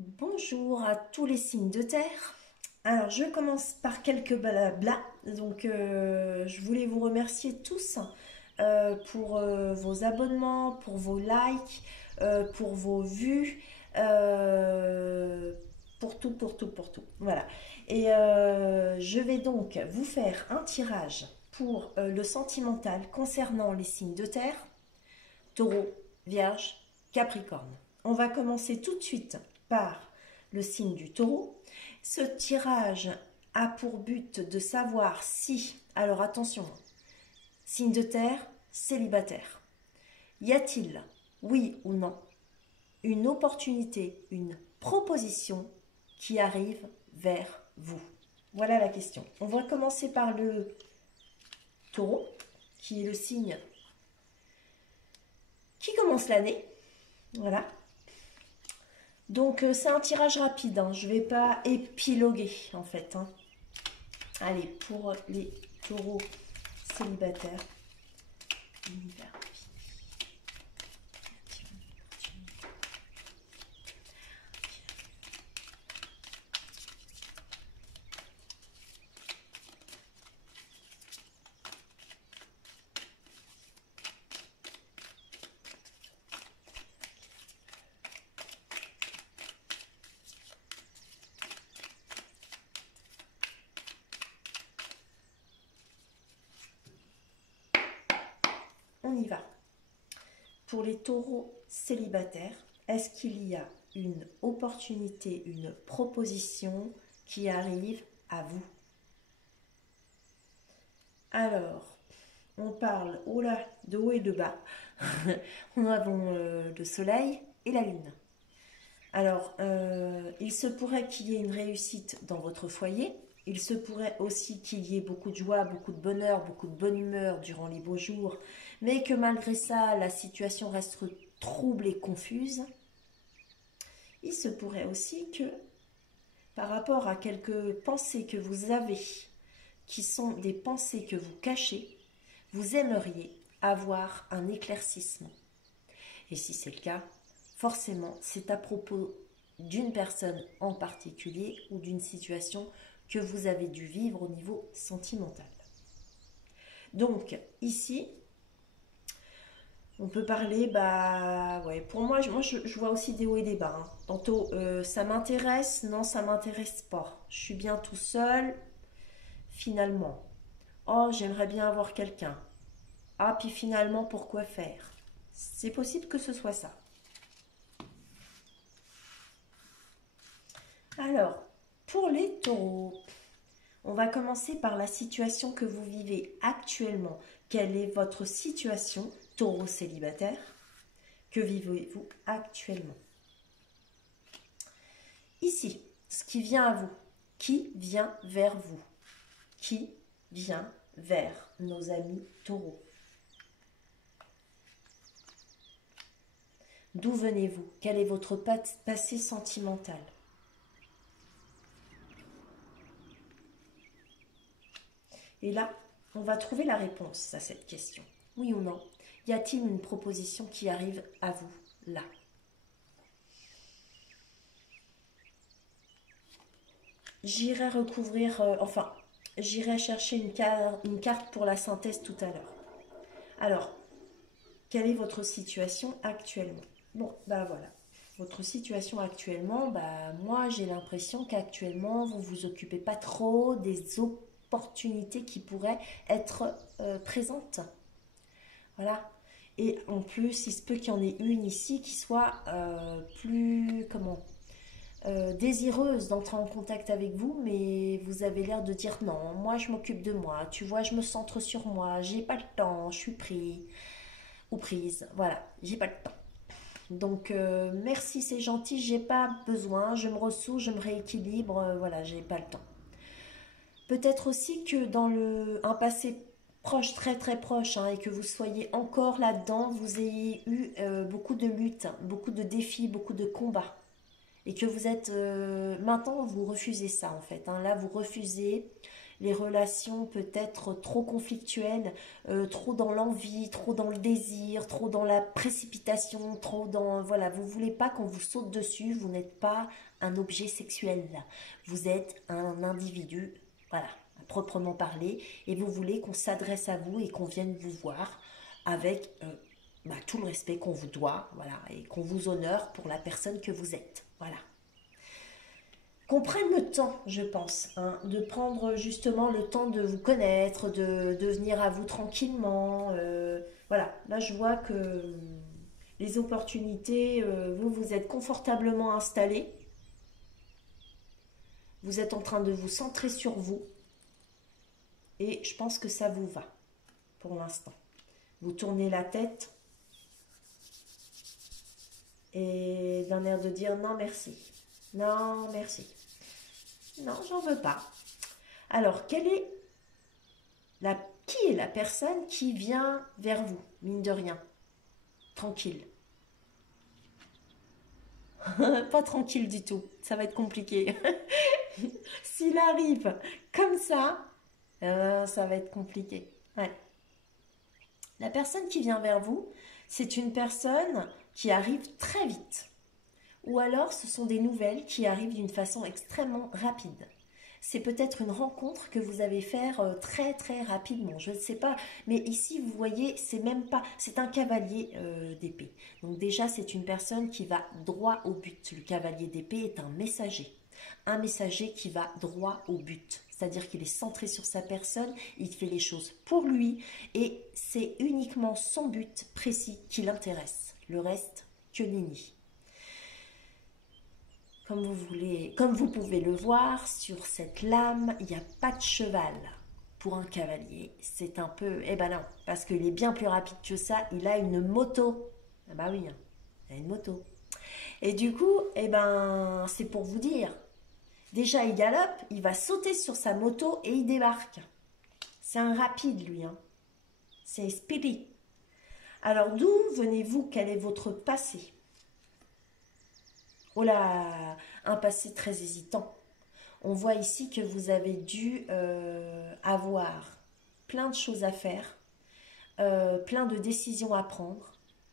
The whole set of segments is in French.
Bonjour à tous les signes de terre. Alors, je commence par quelques blabla. Donc, je voulais vous remercier tous pour vos abonnements, pour vos likes, pour vos vues, euh, pour tout, pour tout, pour tout. Voilà. Et je vais donc vous faire un tirage pour le sentimental concernant les signes de terre, Taureau, Vierge, Capricorne. On va commencer tout de suite par le signe du Taureau. Ce tirage a pour but de savoir si, alors attention, signe de terre, célibataire. Y a-t-il, oui ou non, une opportunité, une proposition qui arrive vers vous? Voilà la question. On va commencer par le Taureau, qui est le signe qui commence l'année. Voilà. Donc c'est un tirage rapide, hein. Je ne vais pas épiloguer en fait, hein. Allez, pour les taureaux célibataires, univers. On y va. Pour les taureaux célibataires, est-ce qu'il y a une opportunité, une proposition qui arrive à vous? Alors, on parle oh là, de haut et de bas. Nous avons le soleil et la lune. Alors, il se pourrait qu'il y ait une réussite dans votre foyer. Il se pourrait aussi qu'il y ait beaucoup de joie, beaucoup de bonheur, beaucoup de bonne humeur durant les beaux jours, mais que malgré ça, la situation reste trouble et confuse. Il se pourrait aussi que, par rapport à quelques pensées que vous avez, qui sont des pensées que vous cachez, vous aimeriez avoir un éclaircissement. Et si c'est le cas, forcément, c'est à propos d'une personne en particulier ou d'une situation que vous avez dû vivre au niveau sentimental. Donc, ici, on peut parler, bah ouais, pour moi, je vois aussi des hauts et des bas, hein. Tantôt, ça m'intéresse, non, ça m'intéresse pas. Je suis bien tout seul, finalement. Oh, j'aimerais bien avoir quelqu'un. Ah, puis finalement, pourquoi faire? C'est possible que ce soit ça. Alors, pour les taureaux, on va commencer par la situation que vous vivez actuellement. Quelle est votre situation, taureau célibataire? Que vivez-vous actuellement? Ici, ce qui vient à vous, qui vient vers vous? Qui vient vers nos amis taureaux? D'où venez-vous? Quel est votre passé sentimental? Et là, on va trouver la réponse à cette question. Oui ou non? Y a-t-il une proposition qui arrive à vous là? J'irai recouvrir, j'irai chercher une carte pour la synthèse tout à l'heure. Alors, quelle est votre situation actuellement? Bon, bah voilà. Votre situation actuellement, bah moi j'ai l'impression qu'actuellement vous vous occupez pas trop des opportunités qui pourraient être présentes. Voilà. Et en plus, il se peut qu'il y en ait une ici qui soit plus, comment, désireuse d'entrer en contact avec vous, mais vous avez l'air de dire non, moi je m'occupe de moi, tu vois, je me centre sur moi, j'ai pas le temps, je suis pris ou prise, voilà, j'ai pas le temps. Donc merci, c'est gentil, j'ai pas besoin, je me ressource, je me rééquilibre, voilà, j'ai pas le temps. Peut-être aussi que dans un passé proche, très très proche, hein, et que vous soyez encore là-dedans, vous ayez eu beaucoup de luttes, beaucoup de défis, beaucoup de combats. Et que vous êtes... maintenant, vous refusez ça en fait, hein. Là, vous refusez les relations peut-être trop conflictuelles, trop dans l'envie, trop dans le désir, trop dans la précipitation, trop dans... Voilà, vous voulez pas qu'on vous saute dessus, vous n'êtes pas un objet sexuel là. Vous êtes un individu, voilà, à proprement parler, et vous voulez qu'on s'adresse à vous et qu'on vienne vous voir avec tout le respect qu'on vous doit, voilà, et qu'on vous honore pour la personne que vous êtes, voilà. Qu'on prenne le temps, je pense, hein, de prendre justement le temps de vous connaître, de venir à vous tranquillement. Voilà, là je vois que les opportunités, vous, vous êtes confortablement installé, vous êtes en train de vous centrer sur vous, et je pense que ça vous va pour l'instant. Vous tournez la tête et d'un air de dire non merci, non merci, non j'en veux pas. Alors, qui est la personne qui vient vers vous, mine de rien, tranquille? Pas tranquille du tout, ça va être compliqué. S'il arrive comme ça va être compliqué. Ouais. La personne qui vient vers vous, c'est une personne qui arrive très vite. Ou alors, ce sont des nouvelles qui arrivent d'une façon extrêmement rapide. C'est peut-être une rencontre que vous avez faire très très rapidement, je ne sais pas. Mais ici, vous voyez, c'est même pas, c'est un cavalier d'épée. Donc déjà, c'est une personne qui va droit au but. Le cavalier d'épée est un messager. Un messager qui va droit au but. C'est-à-dire qu'il est centré sur sa personne, il fait les choses pour lui et c'est uniquement son but précis qui l'intéresse. Le reste, que nenni. Comme vous pouvez le voir, sur cette lame, il n'y a pas de cheval. Pour un cavalier, c'est un peu... Eh ben non, parce qu'il est bien plus rapide que ça, il a une moto. Ah bah oui, hein, il a une moto. Et du coup, eh ben, c'est pour vous dire. Déjà, il galope, il va sauter sur sa moto et il débarque. C'est un rapide, lui. Hein. C'est Speedy. Alors, d'où venez-vous? Quel est votre passé? Oh là, un passé très hésitant. On voit ici que vous avez dû avoir plein de choses à faire, plein de décisions à prendre,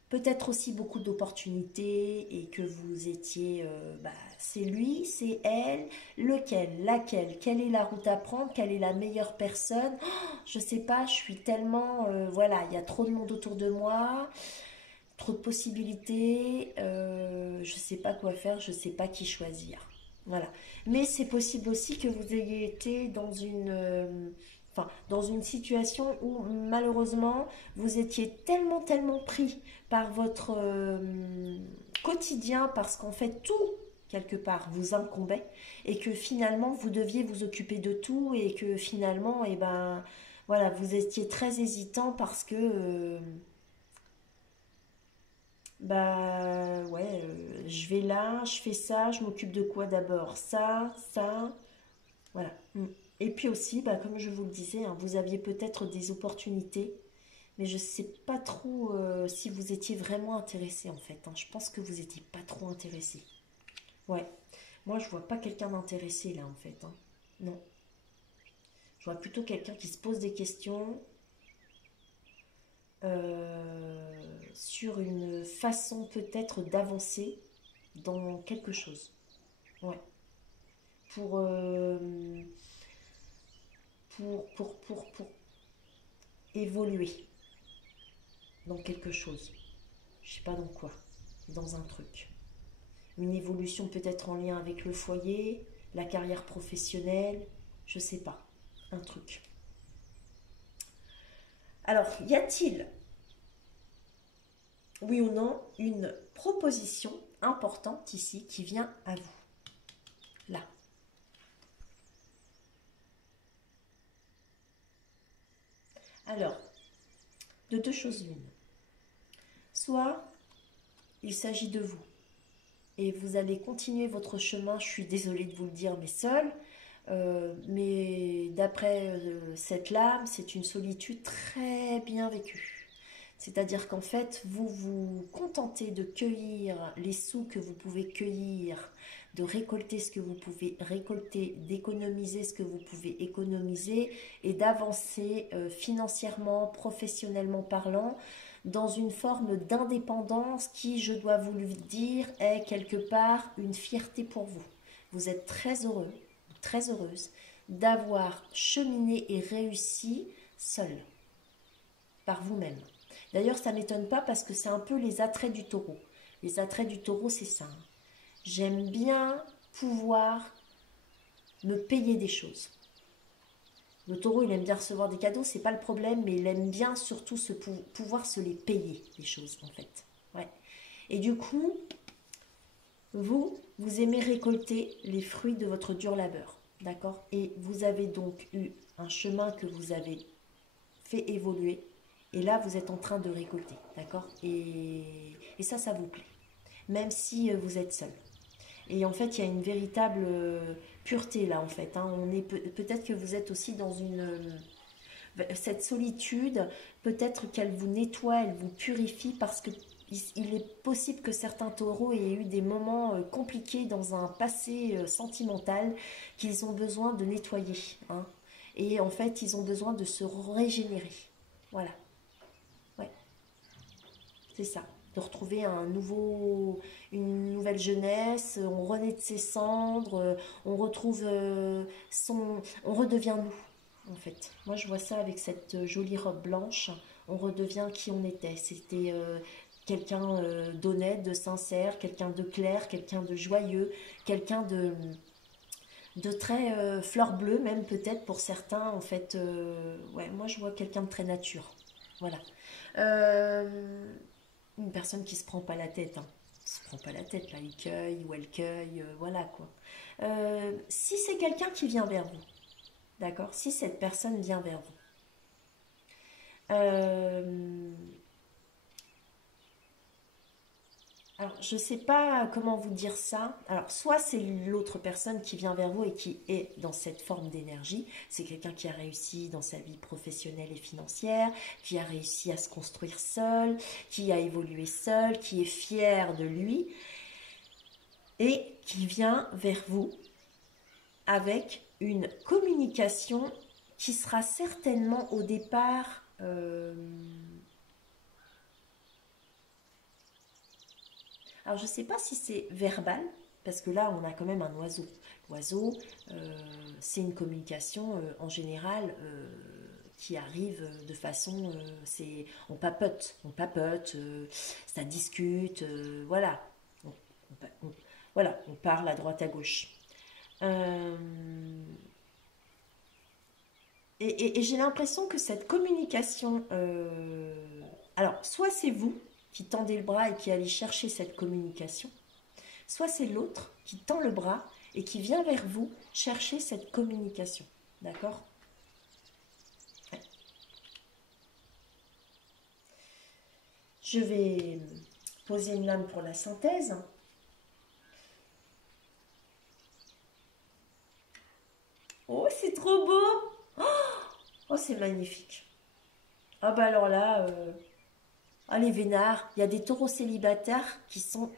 peut-être aussi beaucoup d'opportunités et que vous étiez, c'est lui, c'est elle, lequel, laquelle, quelle est la route à prendre, quelle est la meilleure personne. Oh, je sais pas, je suis tellement, voilà, il y a trop de monde autour de moi. Trop de possibilités, je ne sais pas quoi faire, je ne sais pas qui choisir. Voilà. Mais c'est possible aussi que vous ayez été dans une situation où malheureusement vous étiez tellement pris par votre quotidien parce qu'en fait tout quelque part vous incombait et que finalement vous deviez vous occuper de tout et que finalement voilà vous étiez très hésitant parce que ouais, je vais là, je fais ça, je m'occupe de quoi d'abord? Ça, voilà. Et puis aussi, comme je vous le disais, hein, vous aviez peut-être des opportunités, mais je ne sais pas trop si vous étiez vraiment intéressé en fait. Hein. Je pense que vous n'étiez pas trop intéressé. Ouais. Moi, je vois pas quelqu'un d'intéressé là en fait. Hein. Non. Je vois plutôt quelqu'un qui se pose des questions, sur une façon peut-être d'avancer dans quelque chose. Ouais. Pour, euh, pour évoluer dans quelque chose. Je sais pas dans quoi. Dans un truc. Une évolution peut-être en lien avec le foyer, la carrière professionnelle, je sais pas. Un truc. Alors, y a-t-il oui ou non, une proposition importante ici qui vient à vous. Là. Alors, de deux choses l'une. Soit il s'agit de vous et vous allez continuer votre chemin, je suis désolée de vous le dire, mais seul. Mais d'après cette lame, c'est une solitude très bien vécue. C'est-à-dire qu'en fait, vous vous contentez de cueillir les sous que vous pouvez cueillir, de récolter ce que vous pouvez récolter, d'économiser ce que vous pouvez économiser et d'avancer financièrement, professionnellement parlant, dans une forme d'indépendance qui, je dois vous le dire, est quelque part une fierté pour vous. Vous êtes très heureux, très heureuse d'avoir cheminé et réussi seul, par vous-même. D'ailleurs, ça ne m'étonne pas parce que c'est un peu les attraits du taureau. Les attraits du taureau, c'est ça. J'aime bien pouvoir me payer des choses. Le taureau, il aime bien recevoir des cadeaux, c'est pas le problème, mais il aime bien surtout pouvoir se les payer, les choses, en fait. Ouais. Et du coup, vous aimez récolter les fruits de votre dur labeur, d'accord? Et vous avez donc eu un chemin que vous avez fait évoluer, et là, vous êtes en train de récolter, d'accord? Et ça vous plaît, même si vous êtes seul. Et en fait, il y a une véritable pureté là, en fait. Hein. On est peut-être que vous êtes aussi dans cette solitude. Peut-être qu'elle vous nettoie, elle vous purifie parce que il est possible que certains taureaux aient eu des moments compliqués dans un passé sentimental qu'ils ont besoin de nettoyer. Hein. Et en fait, ils ont besoin de se régénérer. Voilà. Ouais, c'est ça. De retrouver une nouvelle jeunesse, on renaît de ses cendres, on retrouve on redevient nous, en fait. Moi, je vois ça avec cette jolie robe blanche, on redevient qui on était. C'était quelqu'un d'honnête, de sincère, quelqu'un de clair, quelqu'un de joyeux, quelqu'un de très fleur bleue, même peut-être pour certains, en fait. Ouais, moi, je vois quelqu'un de très nature. Voilà. Une personne qui se prend pas la tête, hein. Se prend pas la tête, là, il cueille ou elle cueille, voilà quoi. Si c'est quelqu'un qui vient vers vous, d'accord? Si cette personne vient vers vous, euh, alors je sais pas comment vous dire ça. Alors soit c'est l'autre personne qui vient vers vous et qui est dans cette forme d'énergie, c'est quelqu'un qui a réussi dans sa vie professionnelle et financière, qui a réussi à se construire seul, qui a évolué seul, qui est fier de lui et qui vient vers vous avec une communication qui sera certainement au départ alors je ne sais pas si c'est verbal, parce que là on a quand même un oiseau. L'oiseau, c'est une communication en général qui arrive de façon, on papote, ça discute, voilà. On, voilà, on parle à droite à gauche. Euh, et j'ai l'impression que cette communication, alors soit c'est vous qui tendez le bras et qui allez chercher cette communication, soit c'est l'autre qui tend le bras et qui vient vers vous chercher cette communication. D'accord? Ouais. Je vais poser une lame pour la synthèse. Oh, c'est trop beau! Oh, c'est magnifique. Ah bah alors là, ah les vénards, il y a des taureaux célibataires qui sont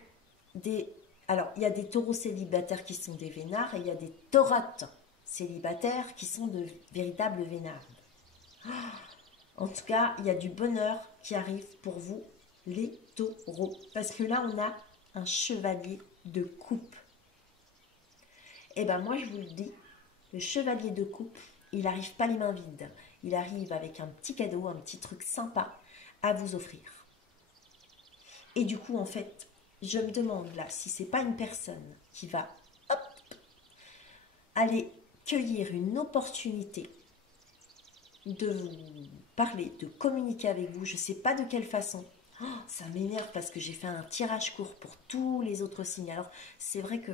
des... Alors, il y a des taureaux célibataires qui sont des vénards et il y a des taurettes célibataires qui sont de véritables vénards. En tout cas, il y a du bonheur qui arrive pour vous, les taureaux. Parce que là, on a un chevalier de coupe. Et ben moi, je vous le dis, le chevalier de coupe, il n'arrive pas les mains vides. Il arrive avec un petit cadeau, un petit truc sympa à vous offrir. Et du coup, en fait, je me demande là si c'est pas une personne qui va hop, aller cueillir une opportunité de vous parler, de communiquer avec vous. Je ne sais pas de quelle façon. Oh, ça m'énerve parce que j'ai fait un tirage court pour tous les autres signes. Alors, c'est vrai que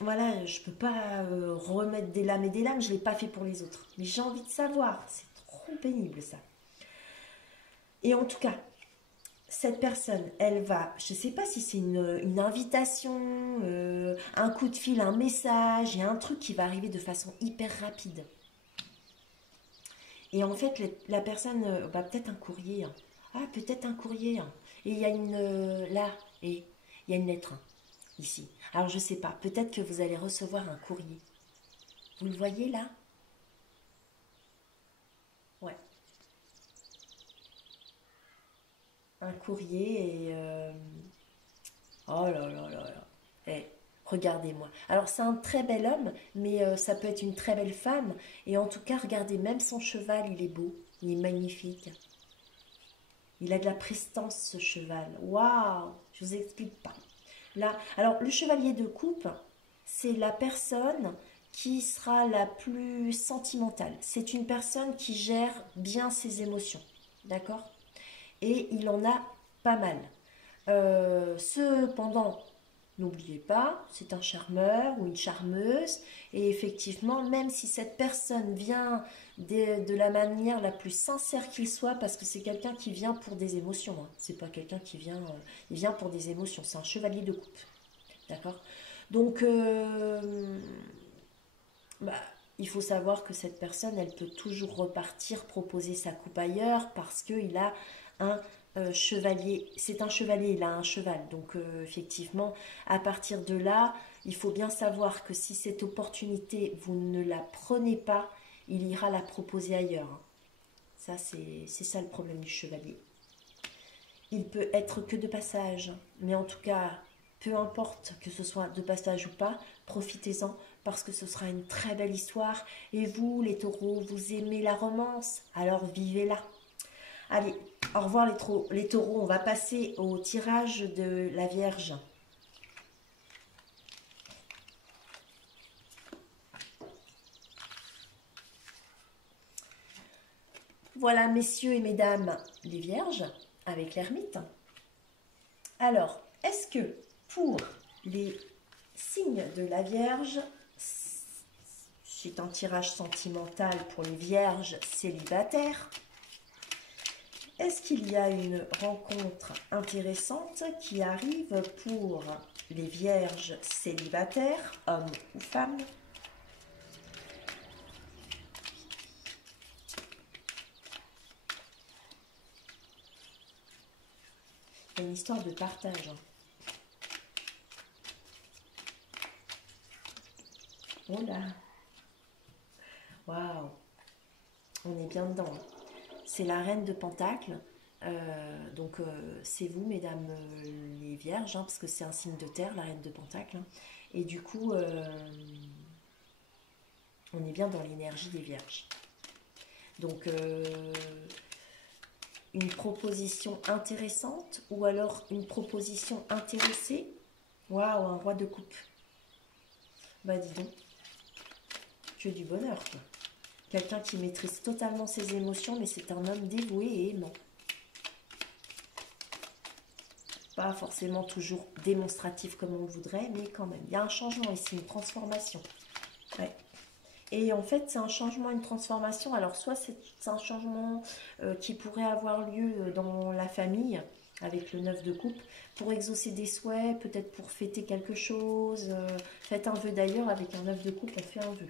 voilà, je ne peux pas remettre des lames et des lames. Je ne l'ai pas fait pour les autres. Mais j'ai envie de savoir. C'est trop pénible ça. Et en tout cas, cette personne, elle va, je ne sais pas si c'est une invitation, un coup de fil, un message, et un truc qui va arriver de façon hyper rapide. Et en fait, la personne, bah, peut-être un courrier, hein. Ah, peut-être un courrier, hein. Et il y a une... là, et il y a une lettre, hein, ici. Alors, je sais pas, peut-être que vous allez recevoir un courrier. Vous le voyez là? Ouais, un courrier et... oh là là là là. Eh, regardez-moi. Alors, c'est un très bel homme, mais ça peut être une très belle femme. Et en tout cas, regardez, même son cheval, il est beau. Il est magnifique. Il a de la prestance, ce cheval. Waouh! Je vous explique pas. Là, alors, le chevalier de coupe, c'est la personne qui sera la plus sentimentale. C'est une personne qui gère bien ses émotions. D'accord? Et il en a pas mal. Cependant, n'oubliez pas, c'est un charmeur ou une charmeuse. Et effectivement, même si cette personne vient de la manière la plus sincère qu'il soit, parce que c'est quelqu'un qui vient pour des émotions, hein. C'est pas quelqu'un qui vient, il vient pour des émotions. C'est un chevalier de coupe. D'accord? Donc, bah, il faut savoir que cette personne, elle peut toujours repartir, proposer sa coupe ailleurs, parce qu'il a un chevalier. C'est un chevalier, il a un cheval. Donc, effectivement, à partir de là, il faut bien savoir que si cette opportunité, vous ne la prenez pas, il ira la proposer ailleurs, hein. Ça, c'est ça le problème du chevalier. Il peut être que de passage, mais en tout cas, peu importe que ce soit de passage ou pas, profitez-en parce que ce sera une très belle histoire. Et vous, les taureaux, vous aimez la romance, alors vivez-la. Allez, au revoir les taureaux, on va passer au tirage de la Vierge. Voilà, messieurs et mesdames, les Vierges, avec l'ermite. Alors, est-ce que pour les signes de la Vierge, c'est un tirage sentimental pour les vierges célibataires, est-ce qu'il y a une rencontre intéressante qui arrive pour les vierges célibataires, hommes ou femmes? Il y a une histoire de partage, hein. Oh là, waouh, on est bien dedans, hein. C'est la reine de Pentacle. Donc c'est vous, mesdames les vierges, hein, parce que c'est un signe de terre, la reine de Pentacle, hein. Et du coup, on est bien dans l'énergie des vierges. Donc une proposition intéressante ou alors une proposition intéressée. Waouh, un roi de coupe. Bah dis donc, que du bonheur, quoi. Quelqu'un qui maîtrise totalement ses émotions, mais c'est un homme dévoué et aimant. Pas forcément toujours démonstratif comme on le voudrait, mais quand même. Il y a un changement ici, une transformation. Ouais. Et en fait, c'est un changement, une transformation. Alors, soit c'est un changement qui pourrait avoir lieu dans la famille, avec le 9 de coupe, pour exaucer des souhaits, peut-être pour fêter quelque chose. Faites un vœu d'ailleurs, avec un 9 de coupe, on fait un vœu.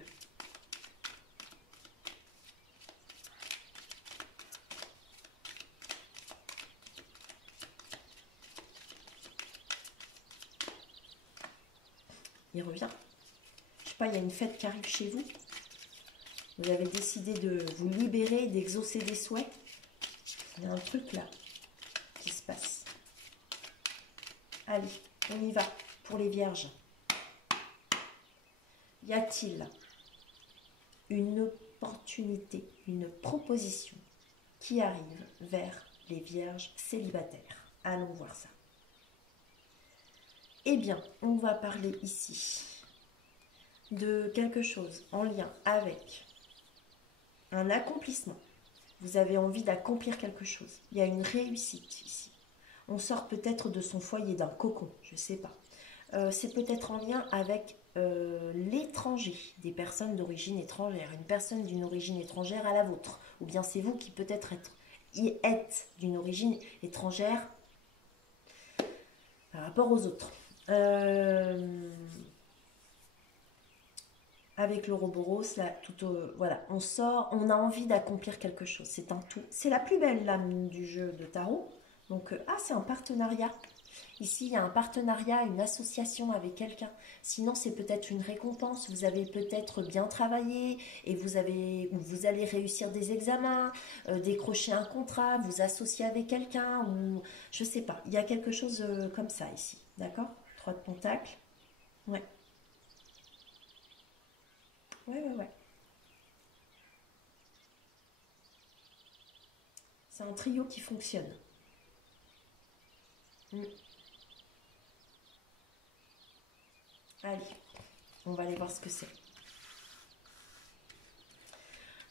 Il revient. Je sais pas, il y a une fête qui arrive chez vous. Vous avez décidé de vous libérer, d'exaucer des souhaits. Il y a un truc là qui se passe. Allez, on y va pour les vierges. Y a-t-il une opportunité, une proposition qui arrive vers les vierges célibataires? Allons voir ça. Eh bien, on va parler ici de quelque chose en lien avec un accomplissement. Vous avez envie d'accomplir quelque chose. Il y a une réussite ici. On sort peut-être de son foyer, d'un cocon, je ne sais pas. C'est peut-être en lien avec l'étranger, des personnes d'origine étrangère, une personne d'une origine étrangère à la vôtre. Ou bien c'est vous qui peut-être êtes d'une origine étrangère par rapport aux autres. Alors, avec l'Ouroboros, là, voilà, on sort, on a envie d'accomplir quelque chose. C'est un tout. C'est la plus belle lame du jeu de tarot. Donc, c'est un partenariat. Ici, il y a un partenariat, une association avec quelqu'un. Sinon, c'est peut-être une récompense. Vous avez peut-être bien travaillé et vous allez réussir des examens, décrocher un contrat, vous associer avec quelqu'un ou je sais pas. Il y a quelque chose comme ça ici. D'accord? 3 de pentacle. Ouais. Ouais, ouais, ouais. C'est un trio qui fonctionne. Mm. Allez, on va aller voir ce que c'est.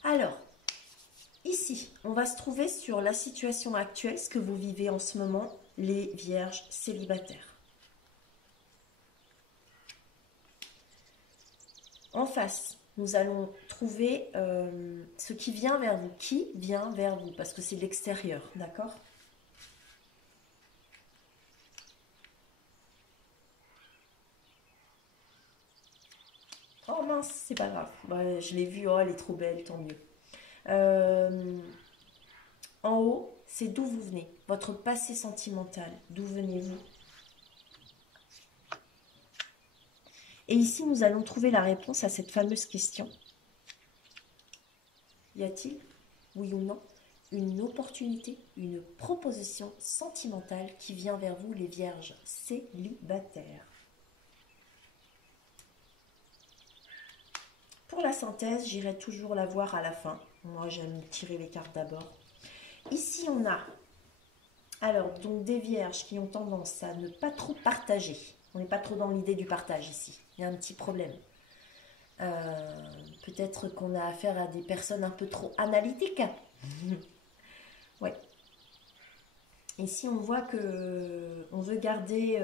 Alors, ici, on va se trouver sur la situation actuelle, ce que vous vivez en ce moment, les vierges célibataires. En face, nous allons trouver ce qui vient vers vous. Qui vient vers vous? Parce que c'est l'extérieur, d'accord? Oh mince, c'est pas grave. Ouais, je l'ai vue, oh, elle est trop belle, tant mieux. Euh, En haut, c'est d'où vous venez, votre passé sentimental. D'où venez-vous? Et ici, nous allons trouver la réponse à cette fameuse question. Y a-t-il, oui ou non, une opportunité, une proposition sentimentale qui vient vers vous, les vierges célibataires? Pour la synthèse, j'irai toujours la voir à la fin. Moi, j'aime tirer les cartes d'abord. Ici, on a alors donc des vierges qui ont tendance à ne pas trop partager. On n'est pas trop dans l'idée du partage ici. Il y a un petit problème. Peut-être qu'on a affaire à des personnes un peu trop analytiques. Ouais. Ici, on voit que on veut garder.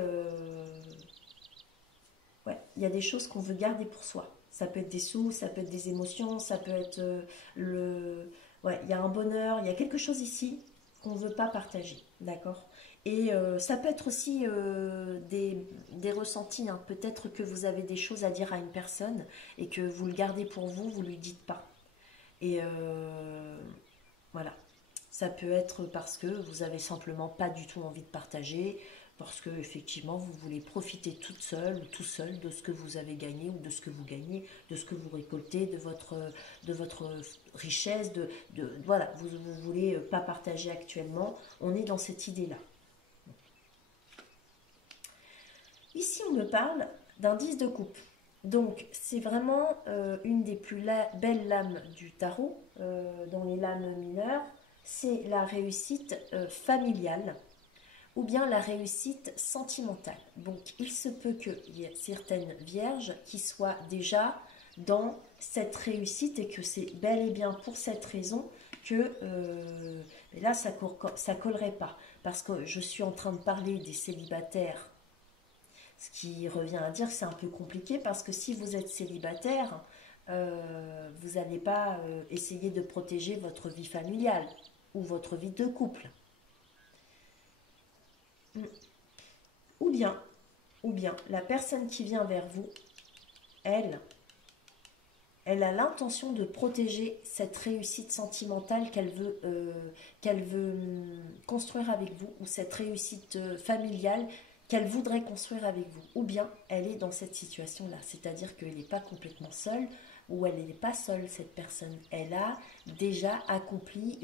Ouais, il y a des choses qu'on veut garder pour soi. Ça peut être des sous, ça peut être des émotions, ça peut être le. Ouais, il y a un bonheur, il y a quelque chose ici qu'on ne veut pas partager, d'accord? Et ça peut être aussi des ressentis, hein. Peut-être que vous avez des choses à dire à une personne et que vous le gardez pour vous, vous ne lui dites pas. Et voilà. Ça peut être parce que vous avez simplement pas du tout envie de partager, parce que effectivement vous voulez profiter toute seule ou tout seul de ce que vous avez gagné ou de ce que vous gagnez, de ce que vous récoltez, de votre richesse, voilà, vous ne voulez pas partager actuellement. On est dans cette idée-là. Ici, on me parle d'un 10 de coupe. Donc, c'est vraiment une des plus belles lames du tarot, dans les lames mineures. C'est la réussite familiale ou bien la réussite sentimentale. Donc, il se peut qu'il y ait certaines vierges qui soient déjà dans cette réussite et que c'est bel et bien pour cette raison que mais là, ça ne collerait pas. Parce que je suis en train de parler des célibataires, ce qui revient à dire que c'est un peu compliqué parce que si vous êtes célibataire, vous n'allez pas essayer de protéger votre vie familiale ou votre vie de couple. Mm. Ou bien, ou bien, la personne qui vient vers vous, elle, elle a l'intention de protéger cette réussite sentimentale qu'elle veut construire avec vous, ou cette réussite familiale qu'elle voudrait construire avec vous. Ou bien elle est dans cette situation-là, c'est-à-dire qu'elle n'est pas complètement seule, ou elle n'est pas seule, cette personne. Elle a déjà accompli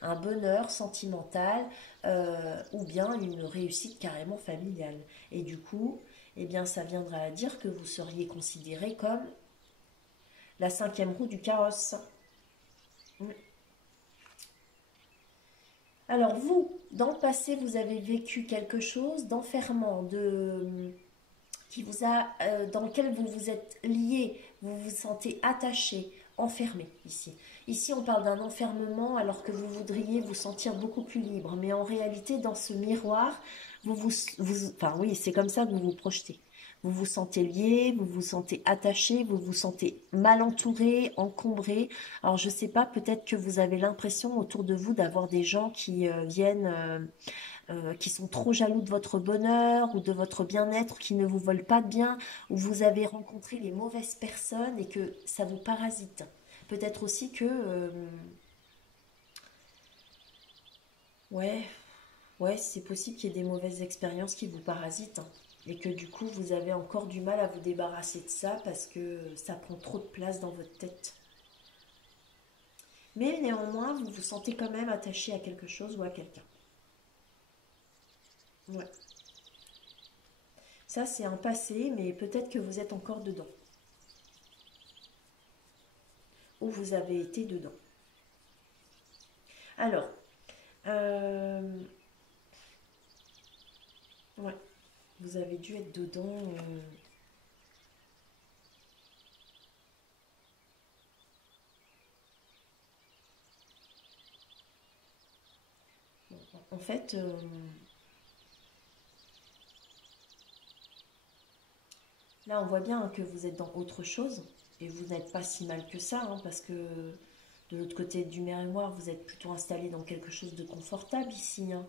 un bonheur sentimental ou bien une réussite carrément familiale. Et du coup, eh bien, ça viendra à dire que vous seriez considéré comme la 5e roue du carrosse. Alors vous, dans le passé, vous avez vécu quelque chose d'enfermant, dans lequel vous vous êtes lié, vous vous sentez attaché, enfermé ici. Ici, on parle d'un enfermement alors que vous voudriez vous sentir beaucoup plus libre. Mais en réalité, dans ce miroir, enfin oui, c'est comme ça que vous vous projetez. Vous vous sentez lié, vous vous sentez attaché, vous vous sentez mal entouré, encombré. Alors je sais pas, peut-être que vous avez l'impression autour de vous d'avoir des gens qui viennent qui sont trop jaloux de votre bonheur ou de votre bien-être, qui ne vous veulent pas de bien, ou vous avez rencontré les mauvaises personnes et que ça vous parasite. Peut-être aussi que, ouais, ouais, c'est possible qu'il y ait des mauvaises expériences qui vous parasitent, hein, et que du coup vous avez encore du mal à vous débarrasser de ça parce que ça prend trop de place dans votre tête. Mais néanmoins, vous vous sentez quand même attaché à quelque chose ou à quelqu'un. Ouais. Ça, c'est un passé, mais peut-être que vous êtes encore dedans. Ou vous avez été dedans. Alors, euh, ouais, vous avez dû être dedans. En fait, là, on voit bien que vous êtes dans autre chose. Et vous n'êtes pas si mal que ça, hein, parce que de l'autre côté du mémoire, vous êtes plutôt installé dans quelque chose de confortable ici, hein,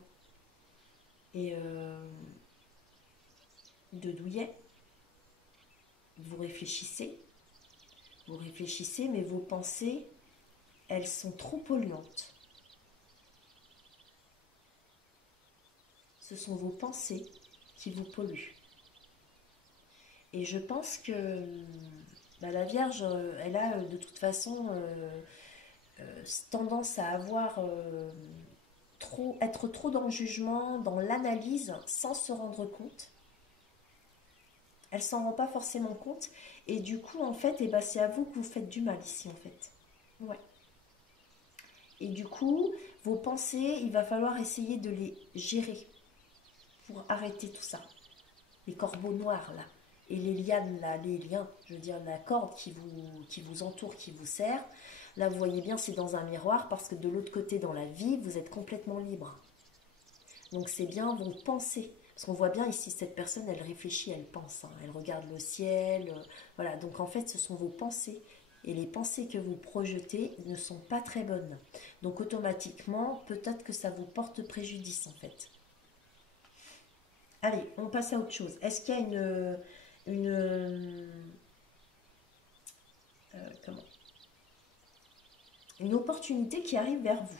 et de douillet. Vous vous réfléchissez, mais vos pensées, elles sont trop polluantes. Ce sont vos pensées qui vous polluent. Et je pense que bah, la Vierge, elle a de toute façon tendance à avoir être trop dans le jugement, dans l'analyse, sans se rendre compte. Elle s'en rend pas forcément compte. Et du coup, en fait, eh ben, c'est à vous que vous faites du mal ici, en fait. Ouais. Et du coup, vos pensées, il va falloir essayer de les gérer pour arrêter tout ça. Les corbeaux noirs, là. Et les lianes, là, les liens, je veux dire, la corde qui vous entoure, qui vous serre. Là, vous voyez bien, c'est dans un miroir parce que de l'autre côté, dans la vie, vous êtes complètement libre. Donc, c'est bien vos pensées. Parce qu'on voit bien ici, cette personne, elle réfléchit, elle pense, hein. Elle regarde le ciel. Voilà, donc en fait, ce sont vos pensées. Et les pensées que vous projetez ne sont pas très bonnes. Donc, automatiquement, peut-être que ça vous porte préjudice, en fait. Allez, on passe à autre chose. Est-ce qu'il y a une, comment, une opportunité qui arrive vers vous?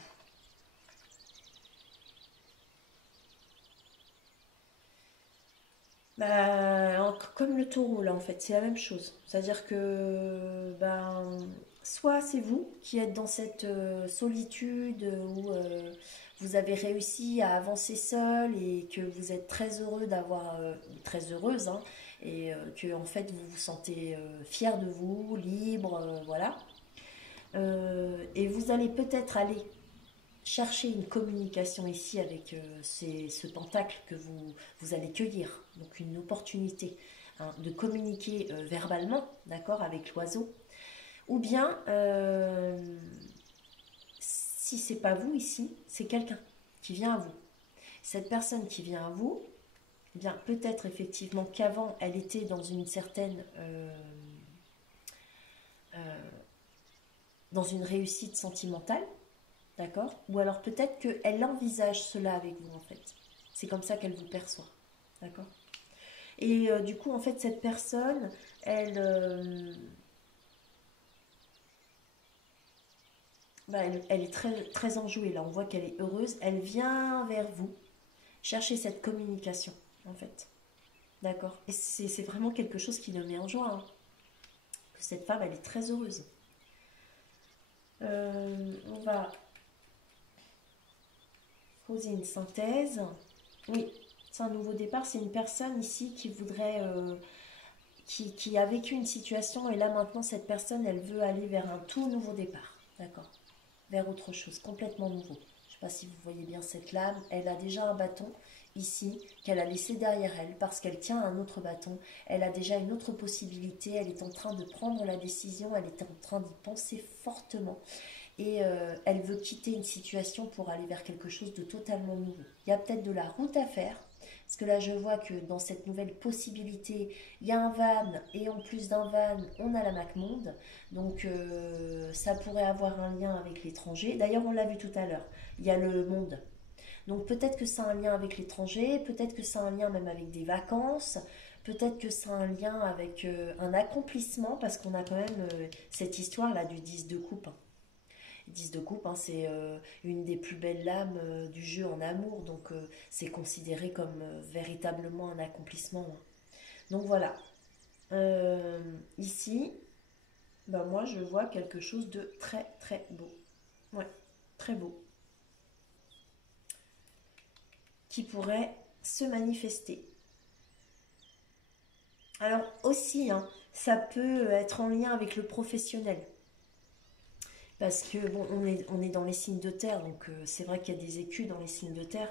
Bah, comme le taureau, là, en fait, c'est la même chose. C'est-à-dire que, ben, soit c'est vous qui êtes dans cette solitude où vous avez réussi à avancer seul et que vous êtes très heureux d'avoir, très heureuse, hein, et que, en fait, vous vous sentez fier de vous, libre, voilà. Et vous allez peut-être aller chercher une communication ici avec ce pentacle que vous allez cueillir, donc une opportunité, hein, de communiquer verbalement, d'accord, avec l'oiseau, ou bien si c'est pas vous ici, c'est quelqu'un qui vient à vous. Cette personne qui vient à vous, eh bien peut-être effectivement qu'avant elle était dans une réussite sentimentale. D'accord. Ou alors peut-être qu'elle envisage cela avec vous en fait. C'est comme ça qu'elle vous perçoit. D'accord. Et du coup, en fait, cette personne, elle est très, très enjouée. Là, on voit qu'elle est heureuse. Elle vient vers vous chercher cette communication, en fait. D'accord. Et c'est vraiment quelque chose qui le met en joie, hein. Que cette femme, elle est très heureuse. On va poser une synthèse. Oui, c'est un nouveau départ. C'est une personne ici qui voudrait, qui a vécu une situation et là maintenant cette personne, elle veut aller vers un tout nouveau départ. D'accord. Vers autre chose, complètement nouveau. Je ne sais pas si vous voyez bien cette lame. Elle a déjà un bâton ici qu'elle a laissé derrière elle parce qu'elle tient un autre bâton. Elle a déjà une autre possibilité. Elle est en train de prendre la décision. Elle est en train d'y penser fortement. Et elle veut quitter une situation pour aller vers quelque chose de totalement nouveau. Il y a peut-être de la route à faire, parce que là je vois que dans cette nouvelle possibilité, il y a un van, et en plus d'un van, on a la MacMonde, donc ça pourrait avoir un lien avec l'étranger. D'ailleurs on l'a vu tout à l'heure, il y a le monde. Donc peut-être que ça a un lien avec l'étranger, peut-être que ça a un lien même avec des vacances, peut-être que ça a un lien avec un accomplissement, parce qu'on a quand même cette histoire-là du 10 de coupe. 10 de coupe, hein, c'est une des plus belles lames du jeu en amour, donc c'est considéré comme véritablement un accomplissement, hein. Donc voilà. Ici, ben moi je vois quelque chose de très très beau. Ouais, très beau. Qui pourrait se manifester. Alors aussi, hein, ça peut être en lien avec le professionnel. Parce que bon, on est dans les signes de terre, donc c'est vrai qu'il y a des écus dans les signes de terre.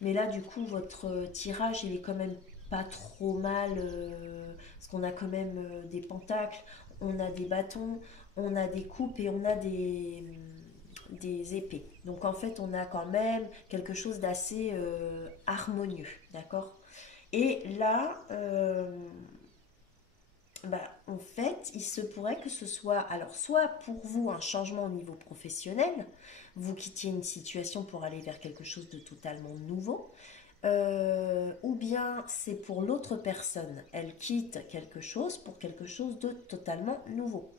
Mais là, du coup, votre tirage, il est quand même pas trop mal. Parce qu'on a quand même des pentacles, on a des bâtons, on a des coupes et on a des épées. Donc en fait, on a quand même quelque chose d'assez harmonieux, d'accord? Et là, bah, en fait, il se pourrait que ce soit, alors, soit pour vous un changement au niveau professionnel, vous quittiez une situation pour aller vers quelque chose de totalement nouveau, ou bien c'est pour l'autre personne, elle quitte quelque chose pour quelque chose de totalement nouveau.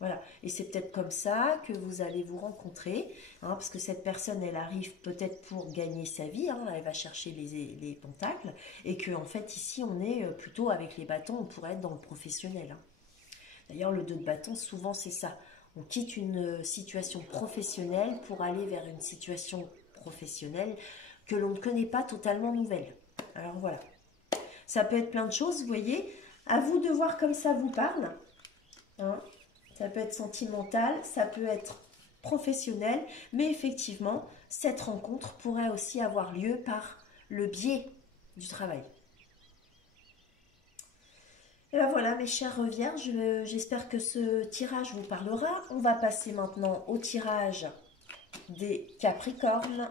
Voilà, et c'est peut-être comme ça que vous allez vous rencontrer, hein, parce que cette personne, elle arrive peut-être pour gagner sa vie, hein, elle va chercher les pentacles, et que en fait ici on est plutôt avec les bâtons, on pourrait être dans le professionnel, hein. D'ailleurs, le 2 de bâton, souvent c'est ça. On quitte une situation professionnelle pour aller vers une situation professionnelle que l'on ne connaît pas totalement nouvelle. Alors voilà, ça peut être plein de choses, vous voyez. À vous de voir comme ça vous parle, hein. Ça peut être sentimental, ça peut être professionnel, mais effectivement, cette rencontre pourrait aussi avoir lieu par le biais du travail. Et ben voilà, mes chers vierges, j'espère que ce tirage vous parlera. On va passer maintenant au tirage des Capricornes.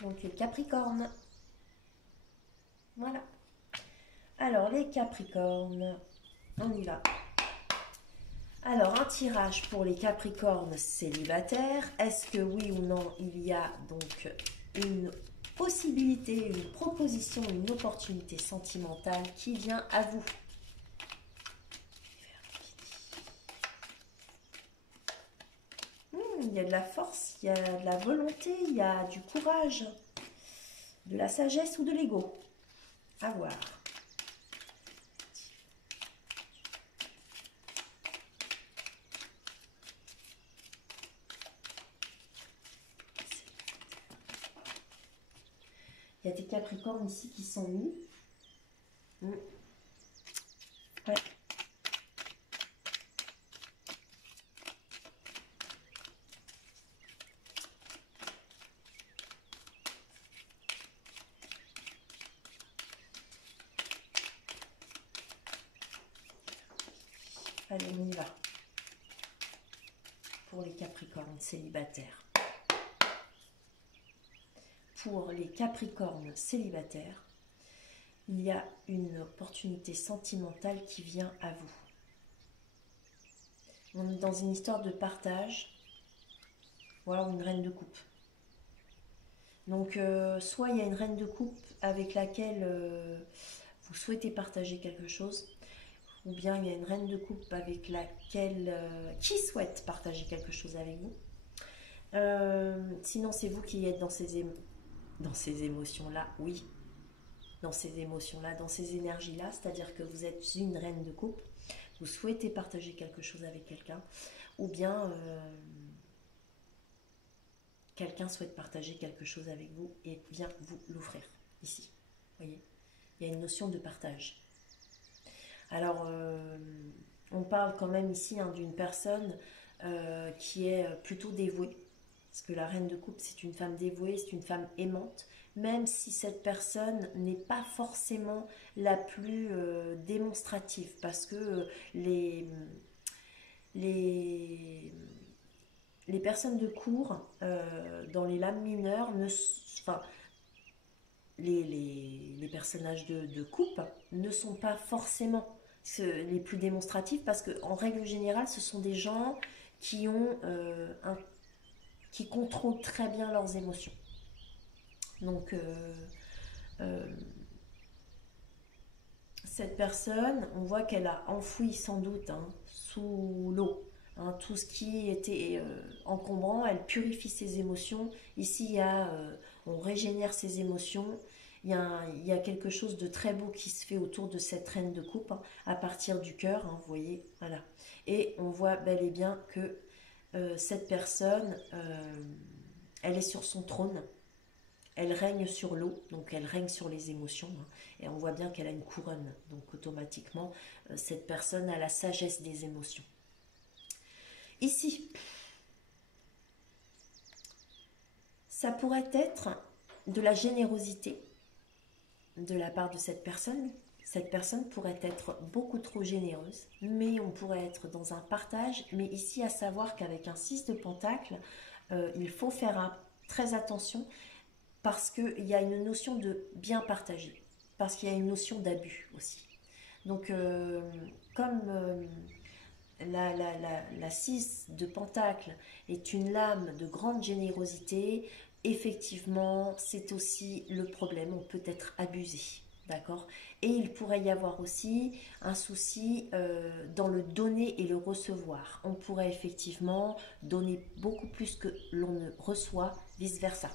Donc les Capricornes. Voilà. Alors les Capricornes, on y va. Alors, un tirage pour les Capricornes célibataires. Est-ce que oui ou non, il y a donc une possibilité, une proposition, une opportunité sentimentale qui vient à vous? Il y a de la force, il y a de la volonté, il y a du courage, de la sagesse ou de l'ego. À voir. Il y a des Capricornes ici qui sont mis. Ouais. Allez, on y va. Pour les Capricornes célibataires. Pour les Capricornes célibataires, il y a une opportunité sentimentale qui vient à vous. On est dans une histoire de partage, voilà, une reine de coupe. Donc, soit il y a une reine de coupe avec laquelle vous souhaitez partager quelque chose, ou bien il y a une reine de coupe avec laquelle qui souhaite partager quelque chose avec vous. Sinon, c'est vous qui êtes dans ces émotions-là, oui, dans ces émotions-là, dans ces énergies-là, c'est-à-dire que vous êtes une reine de coupe, vous souhaitez partager quelque chose avec quelqu'un, ou bien quelqu'un souhaite partager quelque chose avec vous et vient vous l'offrir, ici, vous voyez, il y a une notion de partage. Alors, on parle quand même ici, hein, d'une personne qui est plutôt dévouée, parce que la reine de coupe, c'est une femme dévouée, c'est une femme aimante, même si cette personne n'est pas forcément la plus démonstrative, parce que les, les personnes de cour dans les lames mineures, enfin, les personnages de coupe ne sont pas forcément les plus démonstratifs, parce qu'en règle générale, ce sont des gens qui ont qui contrôlent très bien leurs émotions. Donc, cette personne, on voit qu'elle a enfoui sans doute sous l'eau tout ce qui était encombrant. Elle purifie ses émotions. Ici, on régénère ses émotions. Il y a quelque chose de très beau qui se fait autour de cette reine de coupe, à partir du cœur, vous voyez, voilà. Et on voit bel et bien que cette personne, elle est sur son trône, elle règne sur l'eau, donc elle règne sur les émotions, et on voit bien qu'elle a une couronne, donc automatiquement, cette personne a la sagesse des émotions. Ici, ça pourrait être de la générosité de la part de cette personne. Cette personne pourrait être beaucoup trop généreuse, mais on pourrait être dans un partage. Mais ici, à savoir qu'avec un 6 de pentacle, il faut faire très attention, parce qu'il y a une notion de bien partager, parce qu'il y a une notion d'abus aussi. Donc, comme la 6 de pentacle est une lame de grande générosité, effectivement, c'est aussi le problème, on peut être abusé, d'accord? Et il pourrait y avoir aussi un souci dans le donner et le recevoir. On pourrait effectivement donner beaucoup plus que l'on ne reçoit, vice-versa.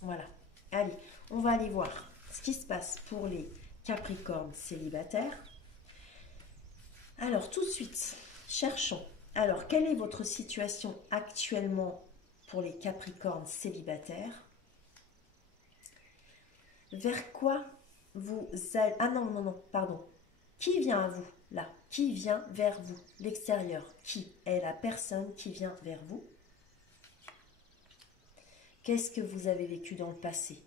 Voilà. Allez, on va aller voir ce qui se passe pour les Capricornes célibataires. Alors, tout de suite, cherchons. Alors, quelle est votre situation actuellement pour les Capricornes célibataires? Vers quoi vous allez... Ah non, non, non, pardon. Qui vient à vous, là? Qui vient vers vous? L'extérieur. Qui est la personne qui vient vers vous? Qu'est-ce que vous avez vécu dans le passé?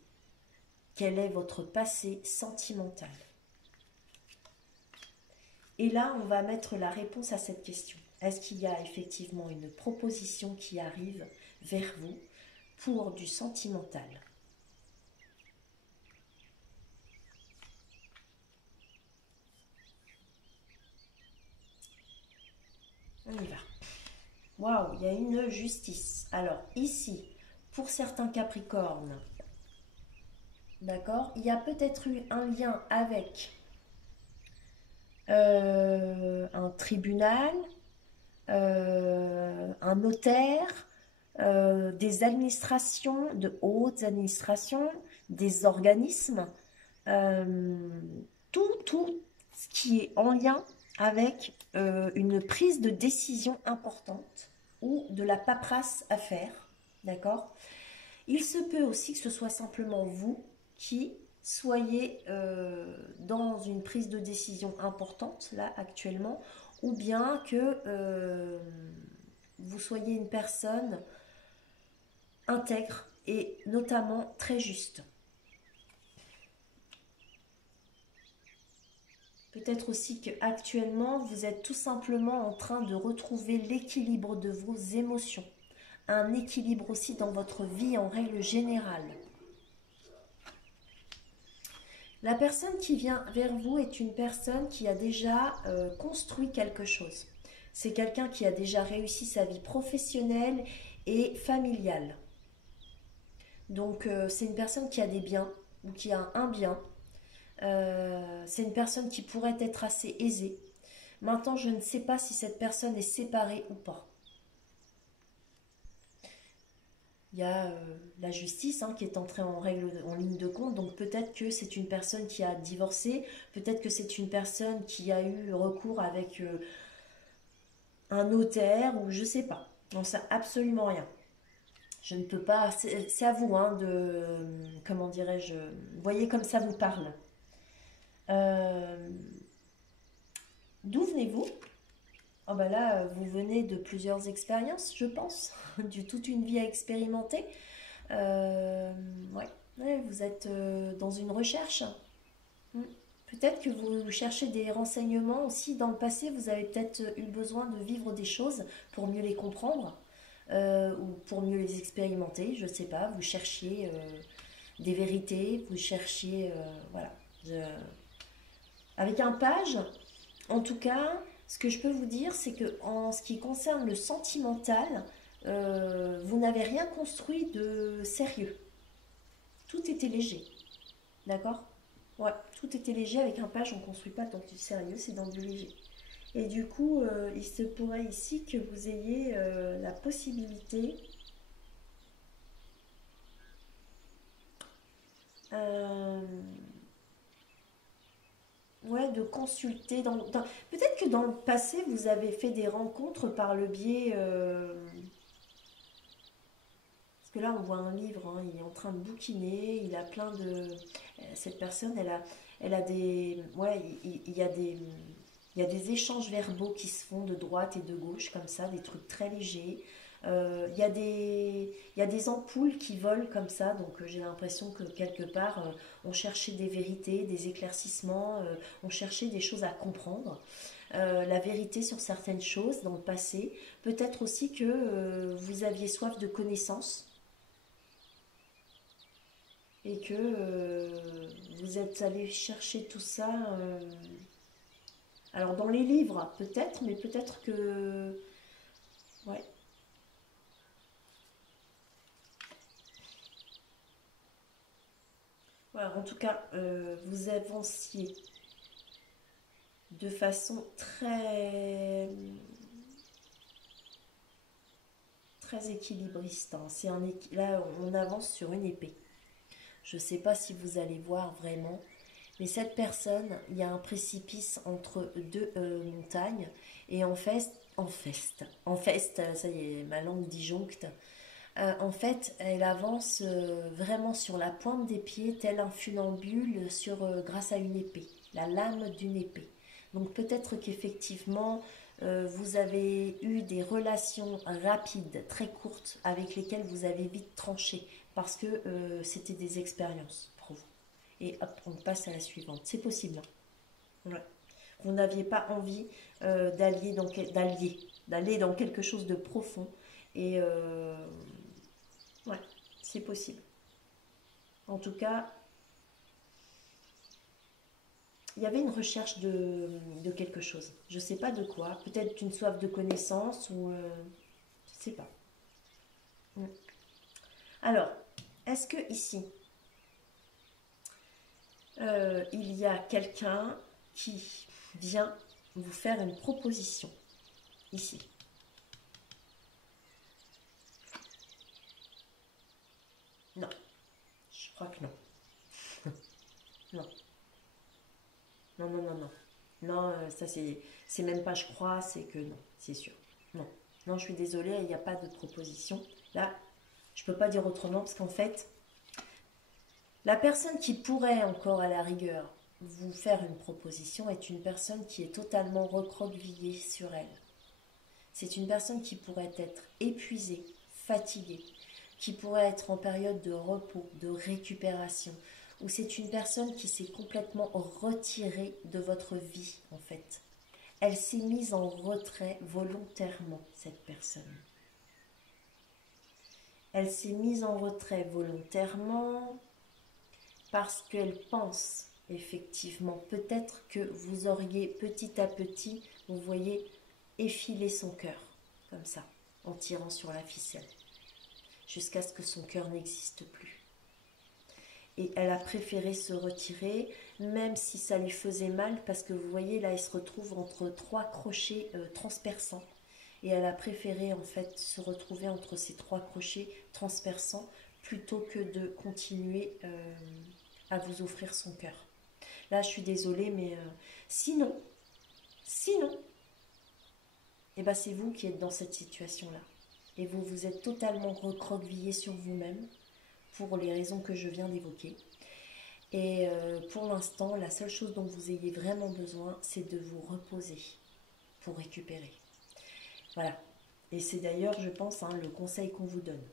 Quel est votre passé sentimental? Et là, on va mettre la réponse à cette question. Est-ce qu'il y a effectivement une proposition qui arrive vers vous pour du sentimental? On y va. Waouh, il y a une justice. Alors, ici, pour certains Capricornes, d'accord, il y a peut-être eu un lien avec un tribunal, un notaire, des administrations, de hautes administrations, des organismes, tout ce qui est en lien avec une prise de décision importante ou de la paperasse à faire, d'accord? Il se peut aussi que ce soit simplement vous qui soyez dans une prise de décision importante, là, actuellement, ou bien que vous soyez une personne intègre et notamment très juste. Peut-être aussi qu'actuellement, vous êtes tout simplement en train de retrouver l'équilibre de vos émotions. Un équilibre aussi dans votre vie en règle générale. La personne qui vient vers vous est une personne qui a déjà construit quelque chose. C'est quelqu'un qui a déjà réussi sa vie professionnelle et familiale. Donc c'est une personne qui a des biens ou qui a un bien. C'est une personne qui pourrait être assez aisée. Maintenant, je ne sais pas si cette personne est séparée ou pas. Il y a la justice qui est entrée en ligne de compte. Donc peut-être que c'est une personne qui a divorcé. Peut-être que c'est une personne qui a eu recours avec un notaire ou je ne sais pas. On ne sait absolument rien. Je ne peux pas... C'est à vous de... Comment dirais-je? Voyez comme ça vous parle. D'où venez-vous? Oh bah là, vous venez de plusieurs expériences, je pense, toute une vie à expérimenter. Ouais, vous êtes dans une recherche. Peut-être que vous cherchez des renseignements aussi. Dans le passé, vous avez peut-être eu besoin de vivre des choses pour mieux les comprendre ou pour mieux les expérimenter. Je ne sais pas, vous cherchiez des vérités, vous cherchiez... voilà. Avec un page, en tout cas... Ce que je peux vous dire, c'est que en ce qui concerne le sentimental, vous n'avez rien construit de sérieux. Tout était léger. D'accord? Ouais, tout était léger. Avec un page, on ne construit pas dans du sérieux, c'est dans du léger. Et du coup, il se pourrait ici que vous ayez la possibilité euh, ouais, de consulter. Peut-être que dans le passé, vous avez fait des rencontres par le biais... parce que là, on voit un livre, hein, il est en train de bouquiner, il a plein de... Cette personne, elle a des... Ouais, il y a des... Il y a des échanges verbaux qui se font de droite et de gauche, comme ça, des trucs très légers. Il y a des ampoules qui volent comme ça, donc j'ai l'impression que quelque part, on cherchait des vérités, des éclaircissements, on cherchait des choses à comprendre. La vérité sur certaines choses dans le passé. Peut-être aussi que vous aviez soif de connaissances et que vous êtes allé chercher tout ça. Alors dans les livres, peut-être, mais peut-être que... Ouais. Voilà, en tout cas, vous avanciez de façon très équilibriste, hein. Là, on avance sur une épée. Je ne sais pas si vous allez voir vraiment, mais cette personne, il y a un précipice entre deux montagnes, et en fait, ça y est, ma langue disjoncte. En fait, elle avance vraiment sur la pointe des pieds, tel un funambule grâce à une épée, la lame d'une épée. Donc peut-être qu'effectivement, vous avez eu des relations rapides, très courtes, avec lesquelles vous avez vite tranché, parce que c'était des expériences pour vous. Et hop, on passe à la suivante. C'est possible, hein. Ouais. Vous n'aviez pas envie d'aller dans quelque chose de profond. Et ouais, c'est possible. En tout cas, il y avait une recherche de quelque chose. Je ne sais pas de quoi. Peut-être une soif de connaissance ou... je ne sais pas. Mm. Alors, est-ce que ici, il y a quelqu'un qui vient vous faire une proposition? Ici. Non, je crois que non. Non, non, non, non, non. Non, ça c'est même pas je crois, c'est que non, c'est sûr. Non, non, je suis désolée, il n'y a pas de proposition. Là, je peux pas dire autrement parce qu'en fait, la personne qui pourrait encore à la rigueur vous faire une proposition est une personne qui est totalement recroquevillée sur elle. C'est une personne qui pourrait être épuisée, fatiguée, qui pourrait être en période de repos, de récupération, ou c'est une personne qui s'est complètement retirée de votre vie en fait. Elle s'est mise en retrait volontairement, cette personne. Elle s'est mise en retrait volontairement parce qu'elle pense effectivement peut-être que vous auriez petit à petit, vous voyez, effilé son cœur, comme ça, en tirant sur la ficelle, jusqu'à ce que son cœur n'existe plus. Et elle a préféré se retirer, même si ça lui faisait mal, parce que vous voyez, là, elle se retrouve entre trois crochets transperçants. Et elle a préféré, en fait, se retrouver entre ces trois crochets transperçants, plutôt que de continuer à vous offrir son cœur. Là, je suis désolée, mais sinon, sinon, eh ben, c'est vous qui êtes dans cette situation-là. Et vous vous êtes totalement recroquevillé sur vous-même, pour les raisons que je viens d'évoquer. Et pour l'instant, la seule chose dont vous ayez vraiment besoin, c'est de vous reposer pour récupérer. Voilà. Et c'est d'ailleurs, je pense, hein, le conseil qu'on vous donne.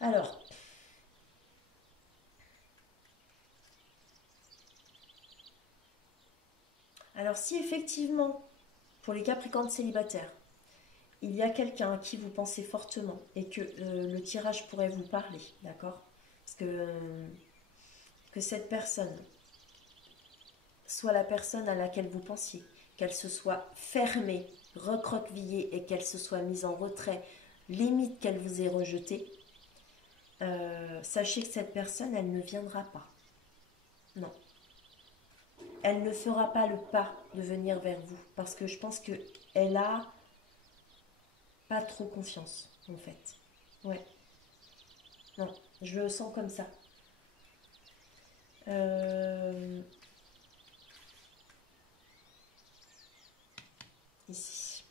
Alors, si effectivement, pour les Capricornes célibataires, il y a quelqu'un à qui vous pensez fortement et que le tirage pourrait vous parler, d'accord? Parce que cette personne soit la personne à laquelle vous pensiez, qu'elle se soit fermée recroquevillée et qu'elle se soit mise en retrait, limite qu'elle vous ait rejeté, sachez que cette personne, elle ne viendra pas. Non. Elle ne fera pas le pas de venir vers vous parce que je pense qu'elle a pas trop confiance, en fait. Ouais. Non, je le sens comme ça. Ici.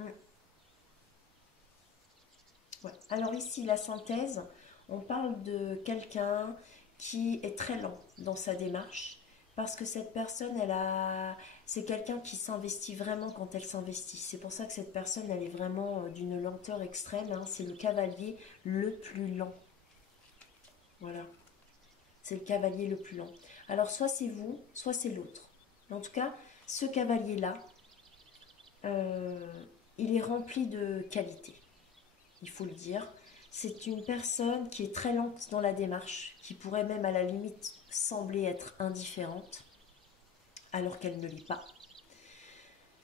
Ouais. Alors ici, la synthèse, on parle de quelqu'un qui est très lent dans sa démarche parce que cette personne, c'est quelqu'un qui s'investit vraiment quand elle s'investit. C'est pour ça que cette personne, elle est vraiment d'une lenteur extrême, hein. C'est le cavalier le plus lent. Voilà. C'est le cavalier le plus lent. Alors, soit c'est vous, soit c'est l'autre. En tout cas, ce cavalier-là, il est rempli de qualités. Il faut le dire. C'est une personne qui est très lente dans la démarche, qui pourrait même à la limite sembler être indifférente, alors qu'elle ne l'est pas.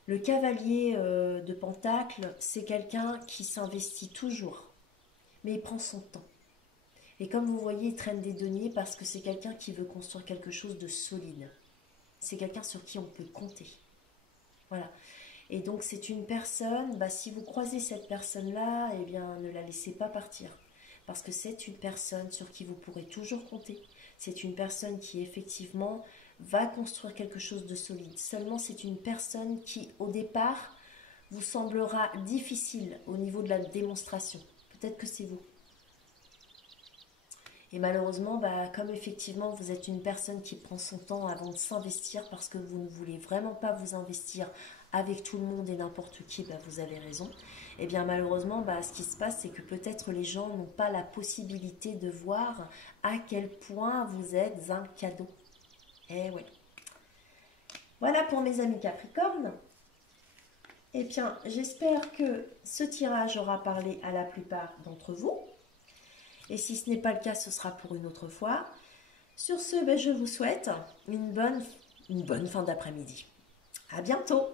Le cavalier de Pentacle, c'est quelqu'un qui s'investit toujours, mais il prend son temps. Et comme vous voyez, il traîne des deniers parce que c'est quelqu'un qui veut construire quelque chose de solide. C'est quelqu'un sur qui on peut compter. Voilà. Et donc c'est une personne, si vous croisez cette personne-là, eh bien ne la laissez pas partir. Parce que c'est une personne sur qui vous pourrez toujours compter. C'est une personne qui effectivement va construire quelque chose de solide. Seulement c'est une personne qui au départ vous semblera difficile au niveau de la démonstration. Peut-être que c'est vous. Et malheureusement, comme effectivement vous êtes une personne qui prend son temps avant de s'investir parce que vous ne voulez vraiment pas vous investir avec tout le monde et n'importe qui, vous avez raison. Et bien malheureusement, ce qui se passe, c'est que peut-être les gens n'ont pas la possibilité de voir à quel point vous êtes un cadeau. Eh ouais. Voilà pour mes amis Capricorne. Eh bien, j'espère que ce tirage aura parlé à la plupart d'entre vous. Et si ce n'est pas le cas, ce sera pour une autre fois. Sur ce, je vous souhaite une bonne fin d'après-midi. À bientôt!